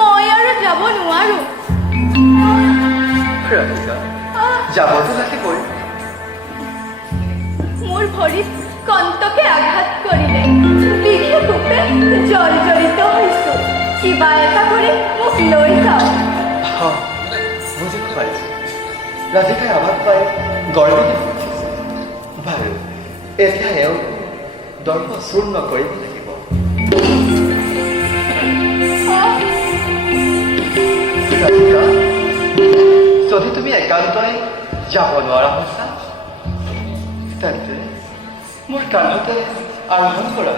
মই আৰু যাব নোৱাৰো। ৰাধিকা যাবতো লাগিবই। মোৰ ভৰিত কণ্টকে আঘাত কৰিলে, বিষে কোপে জৰ্জৰিত হৈছো। কিবা এটা কৰি মোক লৈ যাওক। বুজি পাইছো। ৰাধিকাই আঘাত পাই গৰ্বিত উঠিছে। বাৰু এতিয়া এওঁ দৰ্প চূৰ্ণ কৰিব লাগিব। ৰাধিকা, যদি তুমি একান্তই যাব নোৱাৰা হৈছা তেন্তে মোৰ কান্ধতে আৰোহণ কৰা।